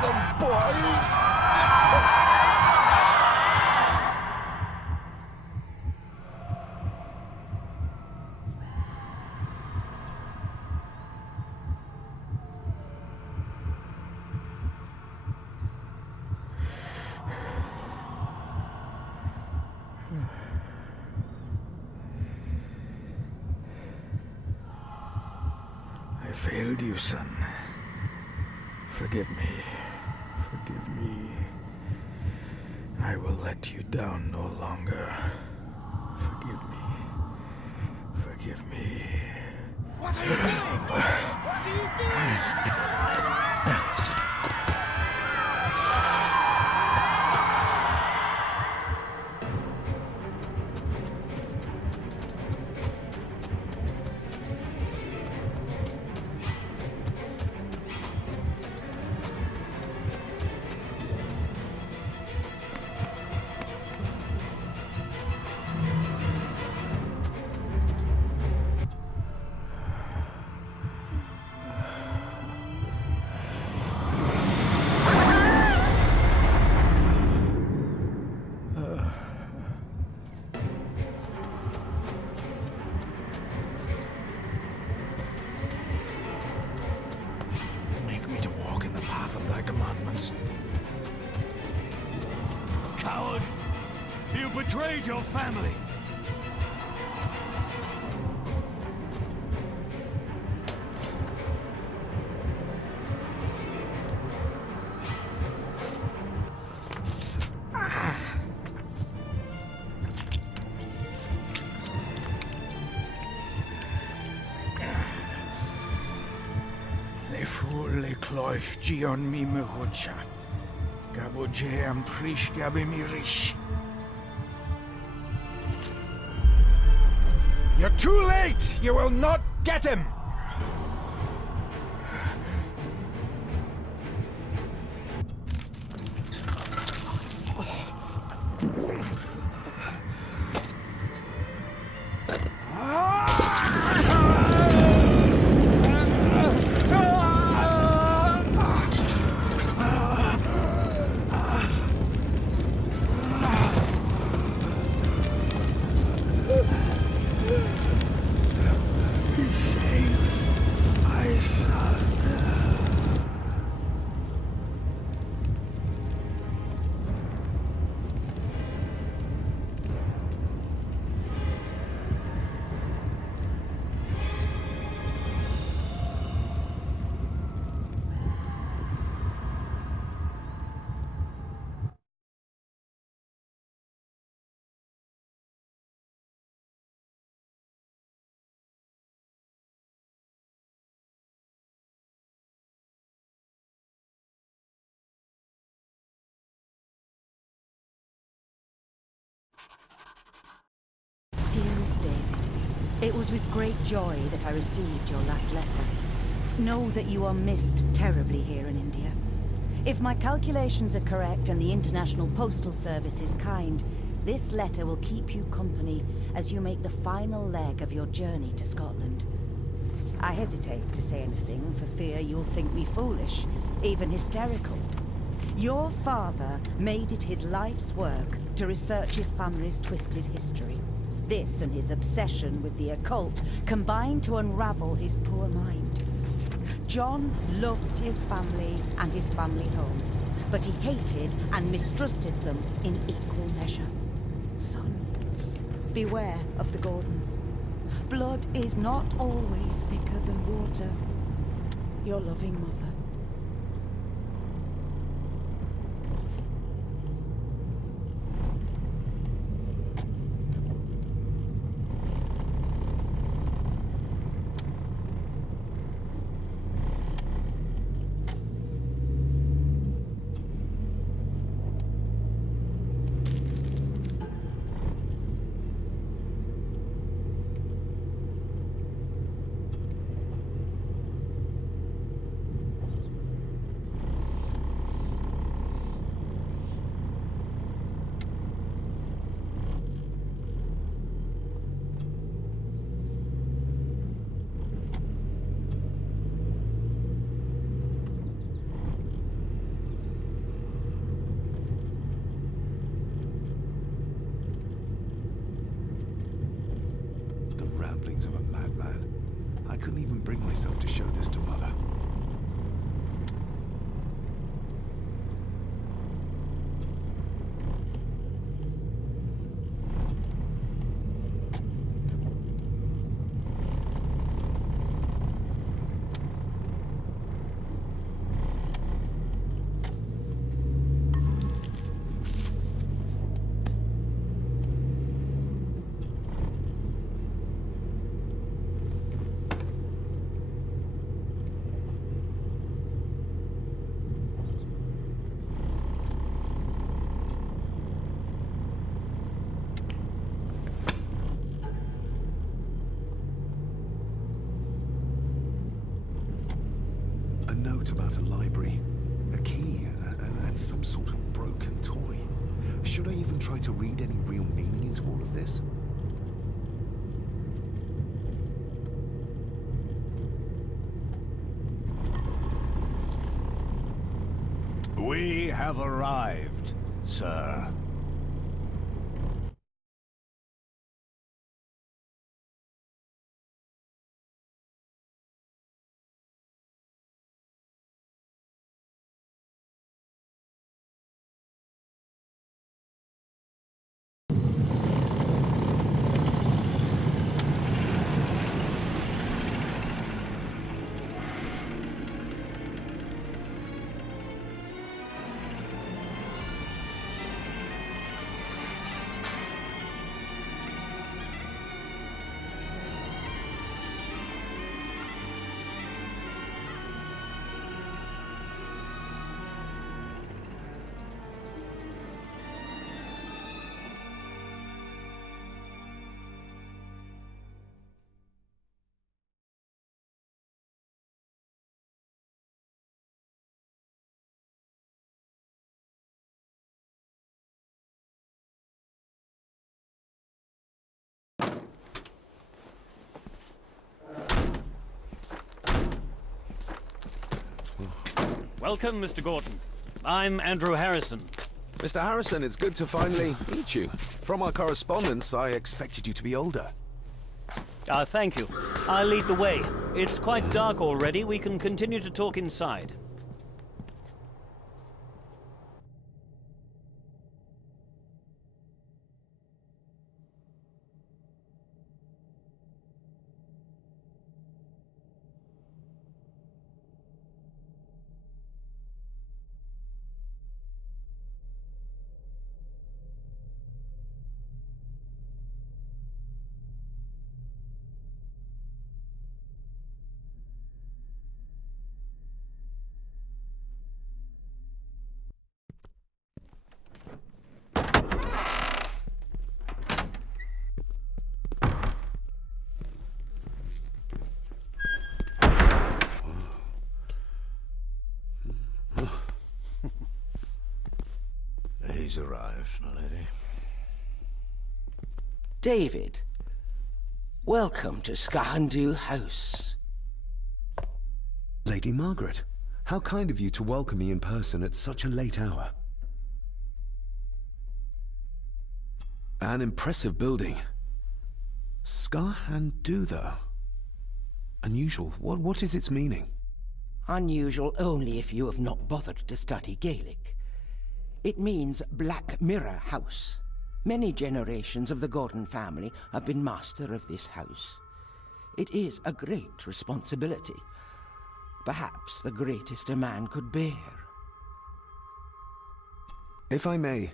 the boy! I failed you, son. Forgive me. Forgive me. I will let you down no longer. Forgive me. Forgive me. What are you doing? What are you doing? Coward! You betrayed your family! Le fu le cloich gion mi mehucha. Gaboje am prish gabe mi rish. You're too late! You will not get him! Dearest David, it was with great joy that I received your last letter. Know that you are missed terribly here in India. If my calculations are correct and the International Postal Service is kind, this letter will keep you company as you make the final leg of your journey to Scotland. I hesitate to say anything for fear you'll think me foolish, even hysterical. Your father made it his life's work to research his family's twisted history. This and his obsession with the occult combined to unravel his poor mind. John loved his family and his family home, but he hated and mistrusted them in equal measure. Son, beware of the Gordons. Blood is not always thicker than water. Your loving mother. ramblings of a madman. I couldn't even bring myself to show this to Mother. A note about a library, a key, and some sort of broken toy. Should I even try to read any real meaning into all of this? We have arrived, sir. Welcome, Mr. Gordon. I'm Andrew Harrison. Mr. Harrison, it's good to finally meet you. From our correspondence, I expected you to be older. Thank you. I'll lead the way. It's quite dark already. We can continue to talk inside. He's arrived, my lady. David, welcome to Skahandu House. Lady Margaret, how kind of you to welcome me in person at such a late hour. An impressive building. Skahandu, though. Unusual. What is its meaning? Unusual only if you have not bothered to study Gaelic. It means Black Mirror House. Many generations of the Gordon family have been master of this house. It is a great responsibility. Perhaps the greatest a man could bear. If I may,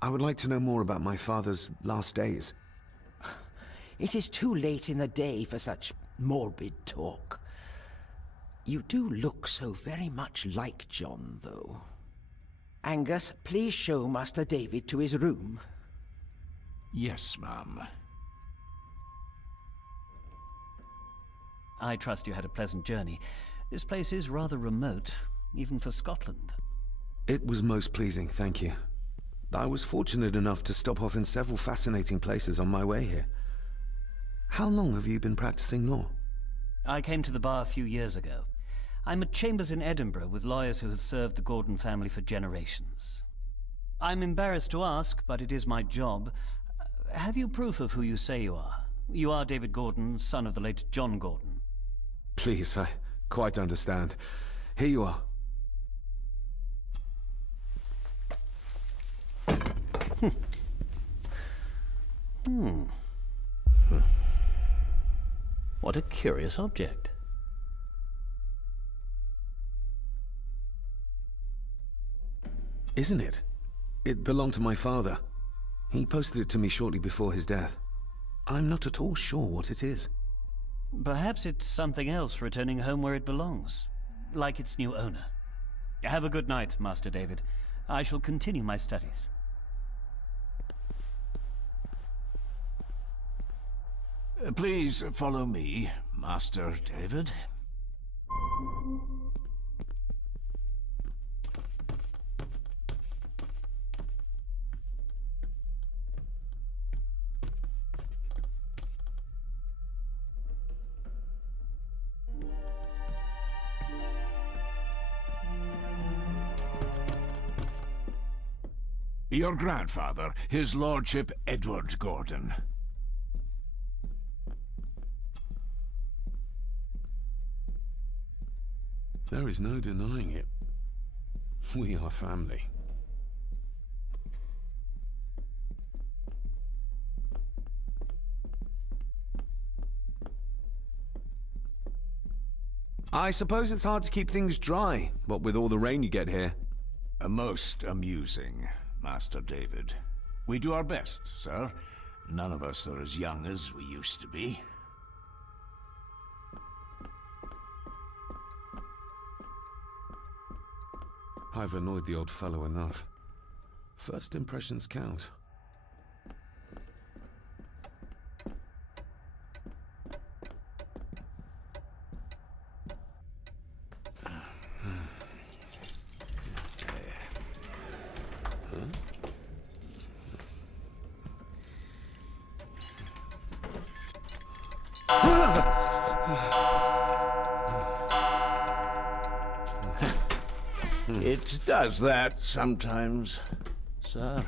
I would like to know more about my father's last days. It is too late in the day for such morbid talk. You do look so very much like John, though. Angus, please show Master David to his room. Yes, ma'am. I trust you had a pleasant journey. This place is rather remote, even for Scotland. It was most pleasing, thank you. I was fortunate enough to stop off in several fascinating places on my way here. How long have you been practicing law? I came to the bar a few years ago. I'm at chambers in Edinburgh with lawyers who have served the Gordon family for generations. I'm embarrassed to ask, but it is my job. Have you proof of who you say you are? You are David Gordon, son of the late John Gordon. Please, I quite understand. Here you are. What a curious object. Isn't it? It belonged to my father. He posted it to me shortly before his death. I'm not at all sure what it is. Perhaps it's something else returning home where it belongs, like its new owner. Have a good night, Master David. I shall continue my studies. Please follow me, Master David. Your grandfather, his lordship Edward Gordon. There is no denying it. We are family. I suppose it's hard to keep things dry, what with all the rain you get here. Most amusing, Master David. We do our best, sir. None of us are as young as we used to be. I've annoyed the old fellow enough. First impressions count. It does that sometimes, sir.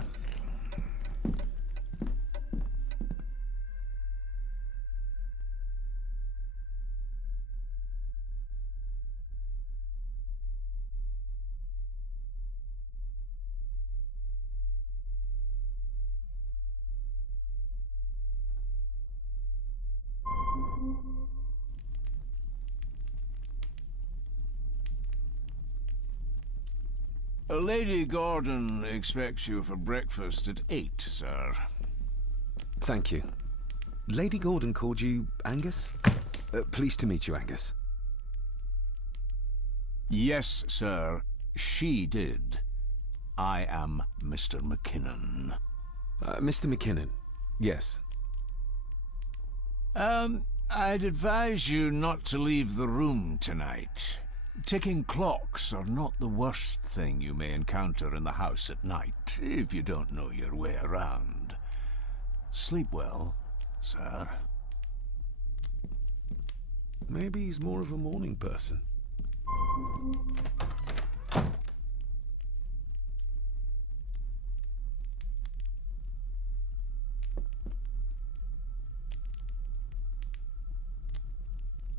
Lady Gordon expects you for breakfast at 8, sir. Thank you. Lady Gordon called you Angus? Pleased to meet you, Angus. Yes, sir. She did. I am Mr. McKinnon. Mr. McKinnon. Yes. I'd advise you not to leave the room tonight. Ticking clocks are not the worst thing you may encounter in the house at night, if you don't know your way around. Sleep well, sir. Maybe he's more of a morning person.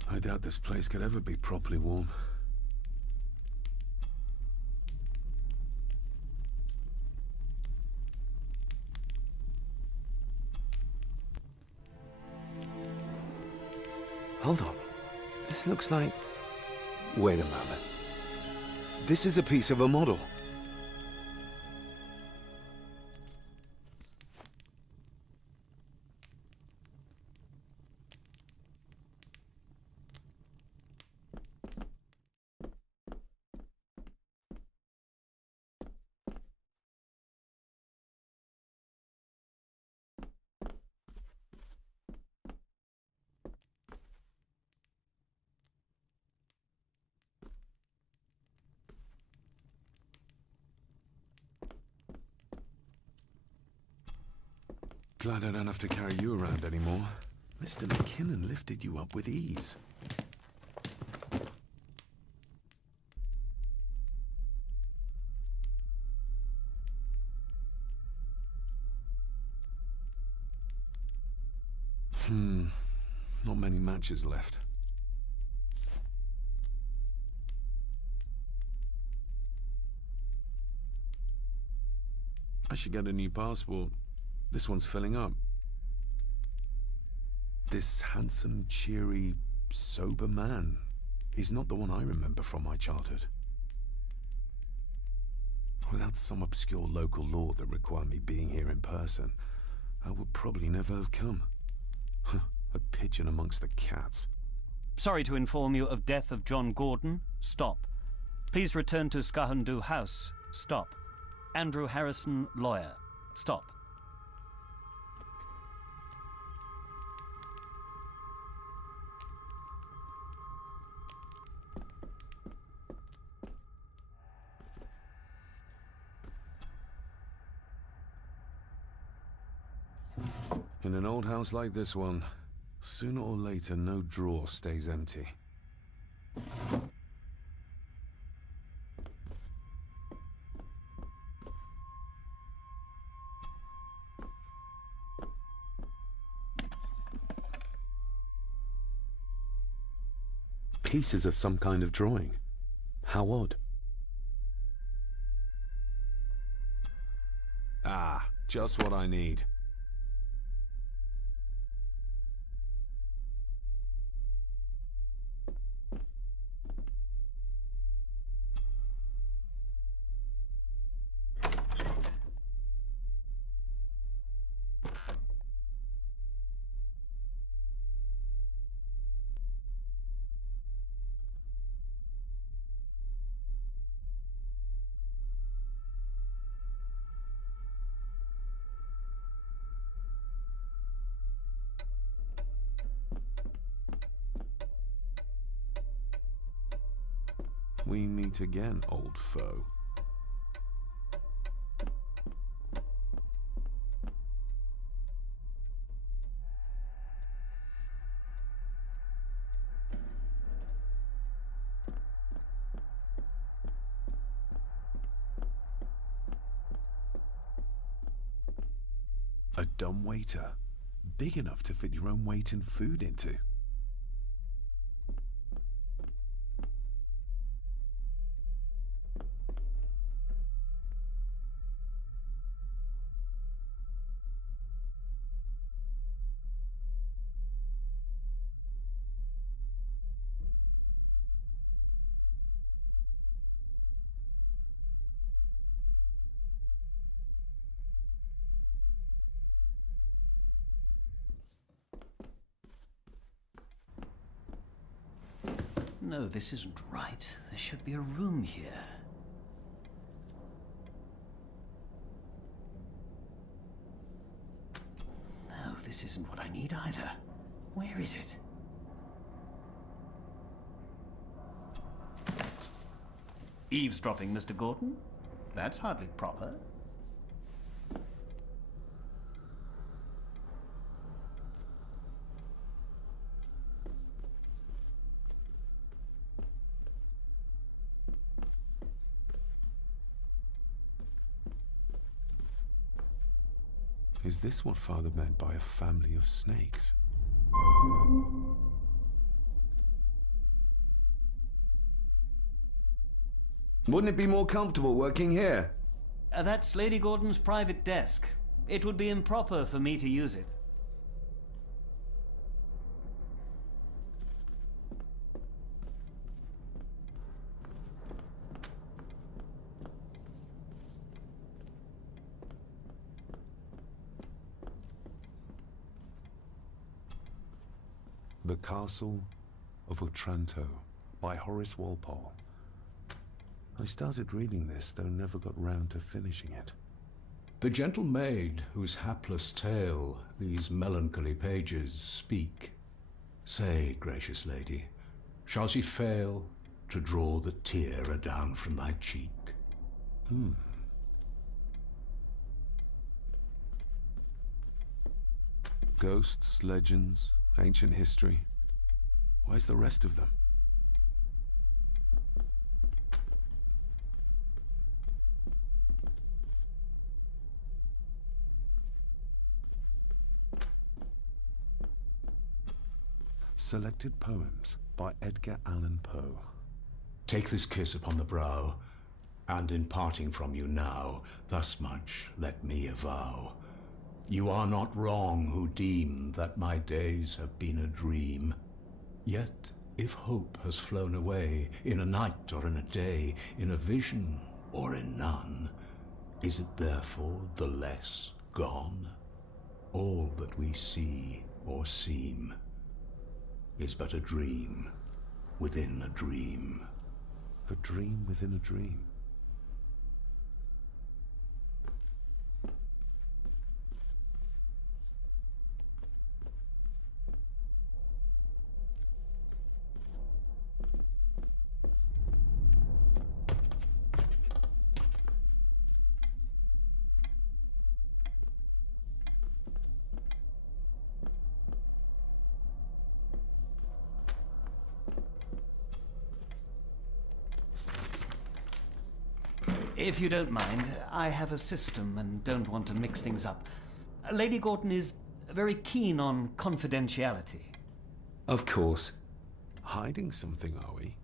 I doubt this place could ever be properly warm. Hold on. This looks like... Wait a moment. This is a piece of a model. Glad I don't have to carry you around anymore. Mr. McKinnon lifted you up with ease. Not many matches left. I should get a new passport. This one's filling up. This handsome, cheery, sober man is not the one I remember from my childhood. Without some obscure local law that required me being here in person, I would probably never have come. A pigeon amongst the cats. Sorry to inform you of death of John Gordon. Stop. Please return to Skahandu House. Stop. Andrew Harrison, lawyer. Stop. In an old house like this one, sooner or later no drawer stays empty. Pieces of some kind of drawing. How odd. Ah, just what I need. We meet again, old foe. A dumb waiter, big enough to fit your own weight in food into. No, this isn't right. There should be a room here. No, this isn't what I need either. Where is it? Eavesdropping, Mr. Gordon? That's hardly proper. Is this what Father meant by a family of snakes? Wouldn't it be more comfortable working here? That's Lady Gordon's private desk. It would be improper for me to use it. The Castle of Otranto by Horace Walpole. I started reading this, though never got round to finishing it. The gentle maid whose hapless tale these melancholy pages speak. Say, gracious lady, shall she fail to draw the tear adown from thy cheek? Ghosts, legends, ancient history. Where's the rest of them? Selected Poems by Edgar Allan Poe. Take this kiss upon the brow, and in parting from you now, thus much let me avow. You are not wrong who deem that my days have been a dream. Yet, if hope has flown away, in a night or in a day, in a vision or in none, is it therefore the less gone? All that we see or seem is but a dream within a dream. A dream within a dream. If you don't mind, I have a system and don't want to mix things up. Lady Gordon is very keen on confidentiality. Of course. Hiding something, are we?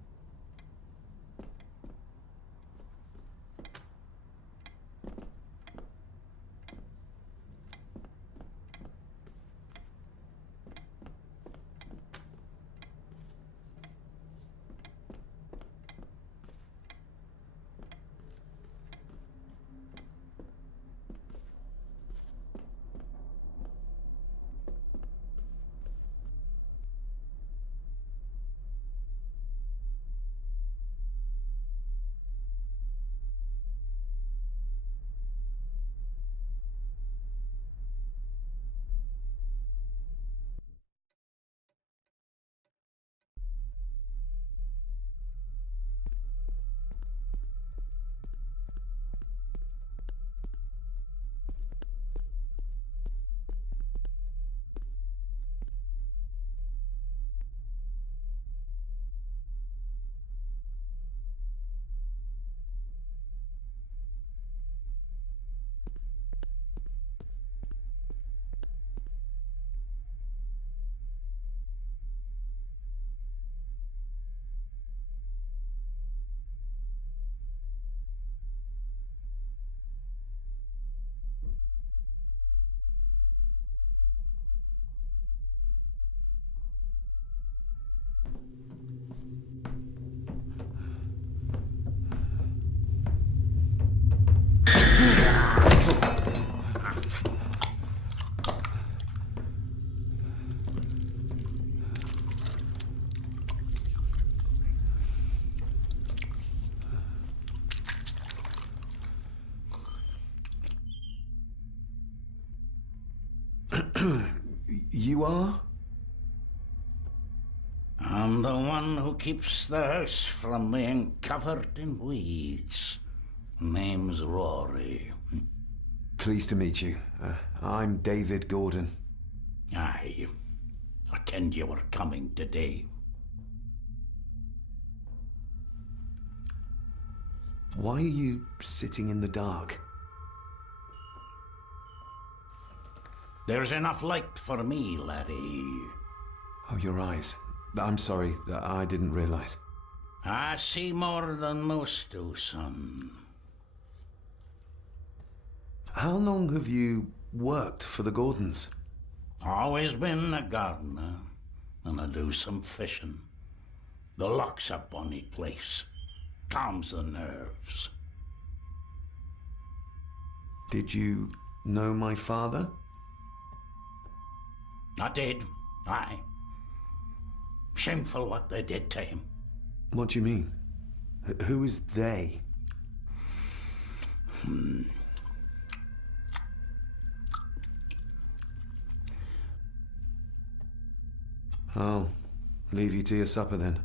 You are? I'm the one who keeps the house from being covered in weeds. Name's Rory. Pleased to meet you. I'm David Gordon. Aye. I kenned you were coming today. Why are you sitting in the dark? There's enough light for me, laddie. Oh, your eyes. I'm sorry, I didn't realize. I see more than most do, son. How long have you worked for the Gordons? Always been a gardener, and I do some fishing. The loch's a bonny place. Calms the nerves. Did you know my father? I did, aye. Shameful what they did to him. What do you mean? Who is they? I'll leave you to your supper then.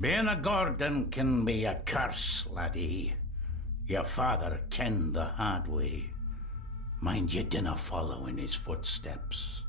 Being a Gordon can be a curse, laddie. Your father kenned the hard way. Mind you dinna follow in his footsteps.